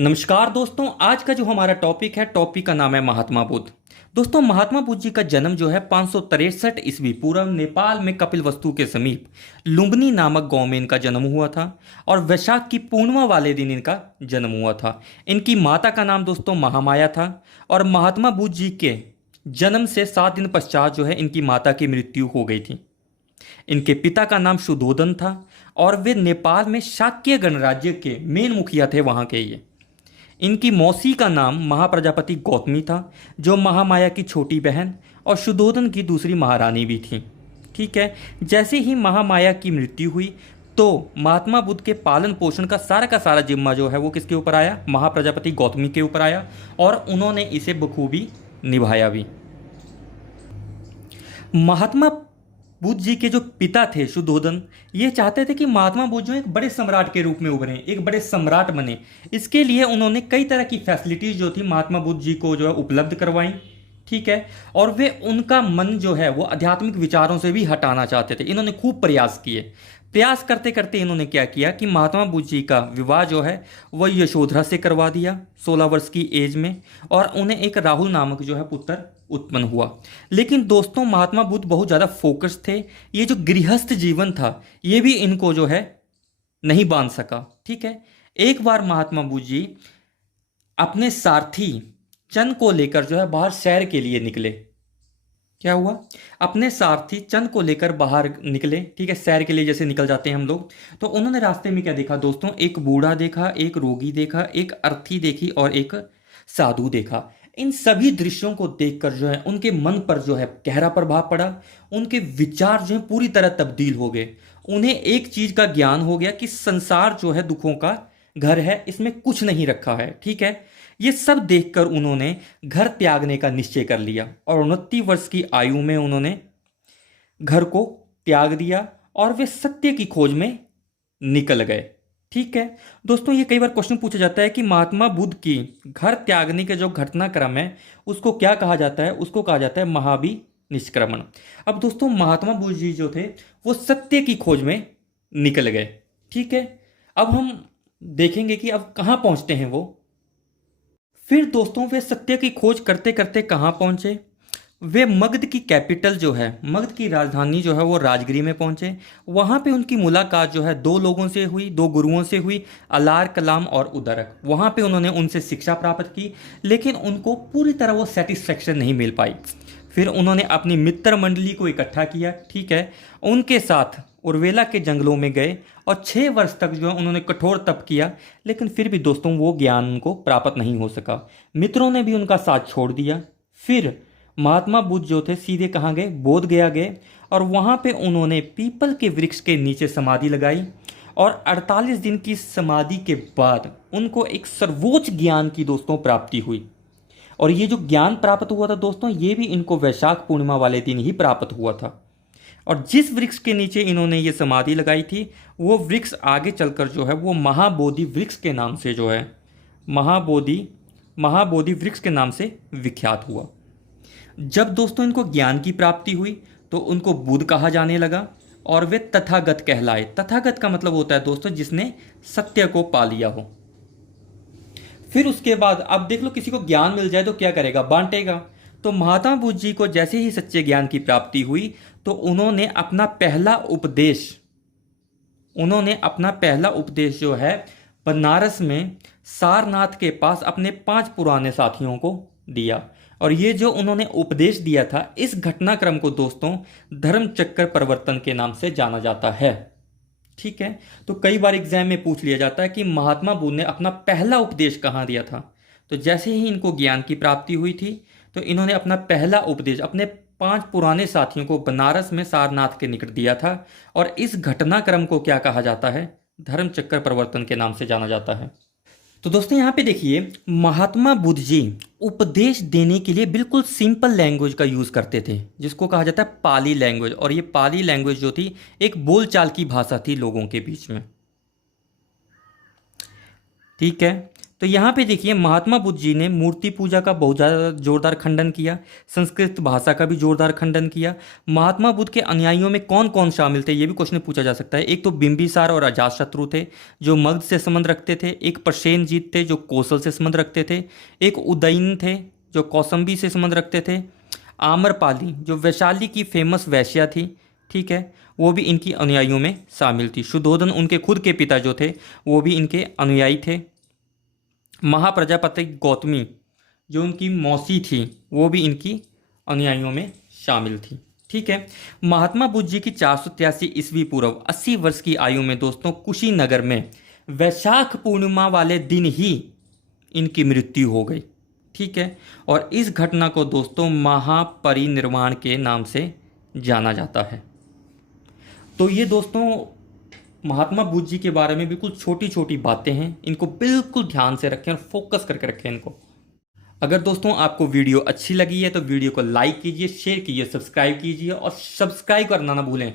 नमस्कार दोस्तों, आज का जो हमारा टॉपिक है, टॉपिक का नाम है महात्मा बुद्ध। दोस्तों, महात्मा बुद्ध जी का जन्म जो है 563 ईस्वी पूर्व नेपाल में कपिलवस्तु के समीप लुम्बिनी नामक गांव में इनका जन्म हुआ था और वैशाख की पूर्णिमा वाले दिन इनका जन्म हुआ था। इनकी माता का नाम दोस्तों महामाया था और महात्मा बुद्ध जी के जन्म से 7 दिन पश्चात जो है इनकी माता की मृत्यु हो गई थी। इनके पिता का नाम शुद्धोदन था और वे नेपाल में शाक्य गणराज्य के मेन मुखिया थे वहाँ के ये। इनकी मौसी का नाम महाप्रजापति गौतमी था, जो महामाया की छोटी बहन और शुद्धोदन की दूसरी महारानी भी थी। ठीक है, जैसे ही महामाया की मृत्यु हुई तो महात्मा बुद्ध के पालन पोषण का सारा जिम्मा जो है वो किसके ऊपर आया? महाप्रजापति गौतमी के ऊपर आया और उन्होंने इसे बखूबी निभाया भी। महात्मा बुद्ध जी के जो पिता थे शुद्धोदन, ये चाहते थे कि महात्मा बुद्ध जो एक बड़े सम्राट के रूप में उभरें, एक बड़े सम्राट बने। इसके लिए उन्होंने कई तरह की फैसिलिटीज़ जो थी महात्मा बुद्ध जी को जो है उपलब्ध करवाई। ठीक है, और वे उनका मन जो है वो आध्यात्मिक विचारों से भी हटाना चाहते थे। इन्होंने खूब प्रयास किए। प्रयास करते करते इन्होंने क्या किया कि महात्मा बुद्ध जी का विवाह जो है वह यशोधरा से करवा दिया 16 वर्ष की एज में, और उन्हें एक राहुल नामक जो है पुत्र उत्पन्न हुआ। लेकिन दोस्तों, महात्मा बुद्ध बहुत ज़्यादा फोकस थे। ये जो गृहस्थ जीवन था ये भी इनको जो है नहीं बांध सका। ठीक है, एक बार महात्मा बुद्ध जी अपने सारथी चंद को लेकर जो है बाहर सैर के लिए निकले। क्या हुआ? अपने सारथी चंद को लेकर बाहर निकले। ठीक है, सैर के लिए जैसे निकल जाते हैं हम लोग। तो उन्होंने रास्ते में क्या देखा दोस्तों? एक बूढ़ा देखा, एक रोगी देखा, एक अर्थी देखी और एक साधु देखा। इन सभी दृश्यों को देखकर जो है उनके मन पर जो है गहरा प्रभाव पड़ा। उनके विचार जो है पूरी तरह तब्दील हो गए। उन्हें एक चीज का ज्ञान हो गया कि संसार जो है दुखों का घर है, इसमें कुछ नहीं रखा है। ठीक है, ये सब देखकर उन्होंने घर त्यागने का निश्चय कर लिया और 29 वर्ष की आयु में उन्होंने घर को त्याग दिया और वे सत्य की खोज में निकल गए। ठीक है दोस्तों, ये कई बार क्वेश्चन पूछा जाता है कि महात्मा बुद्ध की घर त्यागने के जो घटनाक्रम है उसको क्या कहा जाता है? उसको कहा जाता है महाबी निष्क्रमण। अब दोस्तों, महात्मा बुद्ध जी जो थे वो सत्य की खोज में निकल गए। ठीक है, अब हम देखेंगे कि अब कहाँ पहुँचते हैं वो। फिर दोस्तों, वे सत्य की खोज करते करते कहाँ पहुँचे? वे मगध की कैपिटल जो है, मगध की राजधानी जो है वो राजगिरी में पहुंचे। वहां पे उनकी मुलाकात जो है 2 लोगों से हुई, 2 गुरुओं से हुई, अलार कलाम और उदरक। वहां पे उन्होंने उनसे शिक्षा प्राप्त की, लेकिन उनको पूरी तरह वो सेटिस्फेक्शन नहीं मिल पाई। फिर उन्होंने अपनी मित्र मंडली को इकट्ठा किया। ठीक है, उनके साथ उर्वेला के जंगलों में गए और 6 वर्ष तक जो है उन्होंने कठोर तप किया, लेकिन फिर भी दोस्तों वो ज्ञान उनको प्राप्त नहीं हो सका। मित्रों ने भी उनका साथ छोड़ दिया। फिर महात्मा बुद्ध जो थे सीधे कहाँ गए? बोध गया गए और वहाँ पे उन्होंने पीपल के वृक्ष के नीचे समाधि लगाई और 48 दिन की समाधि के बाद उनको एक सर्वोच्च ज्ञान की दोस्तों प्राप्ति हुई। और ये जो ज्ञान प्राप्त हुआ था दोस्तों, ये भी इनको वैशाख पूर्णिमा वाले दिन ही प्राप्त हुआ था। और जिस वृक्ष के नीचे इन्होंने ये समाधि लगाई थी वो वृक्ष आगे चलकर जो है वो महाबोधि वृक्ष के नाम से जो है महाबोधि वृक्ष के नाम से विख्यात हुआ। जब दोस्तों इनको ज्ञान की प्राप्ति हुई तो उनको बुद्ध कहा जाने लगा और वे तथागत कहलाए। तथागत का मतलब होता है दोस्तों जिसने सत्य को पा लिया हो। फिर उसके बाद अब देख लो, किसी को ज्ञान मिल जाए तो क्या करेगा? बांटेगा। तो महात्मा बुद्ध जी को जैसे ही सच्चे ज्ञान की प्राप्ति हुई तो उन्होंने अपना पहला उपदेश जो है बनारस में सारनाथ के पास अपने 5 पुराने साथियों को दिया। और ये जो उन्होंने उपदेश दिया था, इस घटनाक्रम को दोस्तों धर्म चक्र परिवर्तन के नाम से जाना जाता है। ठीक है, तो कई बार एग्जाम में पूछ लिया जाता है कि महात्मा बुद्ध ने अपना पहला उपदेश कहाँ दिया था। तो जैसे ही इनको ज्ञान की प्राप्ति हुई थी तो इन्होंने अपना पहला उपदेश अपने 5 पुराने साथियों को बनारस में सारनाथ के निकट दिया था। और इस घटनाक्रम को क्या कहा जाता है? धर्म चक्र परिवर्तन के नाम से जाना जाता है। तो दोस्तों यहाँ पे देखिए, महात्मा बुद्ध जी उपदेश देने के लिए बिल्कुल सिंपल लैंग्वेज का यूज़ करते थे, जिसको कहा जाता है पाली लैंग्वेज। और ये पाली लैंग्वेज जो थी एक बोलचाल की भाषा थी लोगों के बीच में। ठीक है, तो यहाँ पे देखिए महात्मा बुद्ध जी ने मूर्ति पूजा का बहुत ज़्यादा जोरदार खंडन किया, संस्कृत भाषा का भी जोरदार खंडन किया। महात्मा बुद्ध के अनुयायियों में कौन कौन शामिल थे, ये भी क्वेश्चन पूछा जा सकता है। एक तो बिंबिसार और अजातशत्रु थे जो मगध से संबंध रखते थे, एक प्रसेनजीत थे जो कौशल से संबंध रखते थे, एक उदयन थे जो कौसंबी से संबंध रखते थे, आम्रपाली जो वैशाली की फेमस वैश्या थी, ठीक है, वो भी इनकी अनुयायियों में शामिल थी। शुद्धोधन उनके खुद के पिता जो थे वो भी इनके अनुयायी थे। महाप्रजापति गौतमी जो उनकी मौसी थी वो भी इनकी अनुयायियों में शामिल थी, ठीक है। महात्मा बुद्ध जी की 483 ईस्वी पूर्व 80 वर्ष की आयु में दोस्तों कुशीनगर में वैशाख पूर्णिमा वाले दिन ही इनकी मृत्यु हो गई, ठीक है। और इस घटना को दोस्तों महापरिनिर्वाण के नाम से जाना जाता है। तो ये दोस्तों महात्मा बुद्ध जी के बारे में बिल्कुल छोटी छोटी बातें हैं, इनको बिल्कुल ध्यान से रखें और फोकस करके रखें इनको। अगर दोस्तों आपको वीडियो अच्छी लगी है तो वीडियो को लाइक कीजिए, शेयर कीजिए, सब्सक्राइब कीजिए और सब्सक्राइब करना ना भूलें।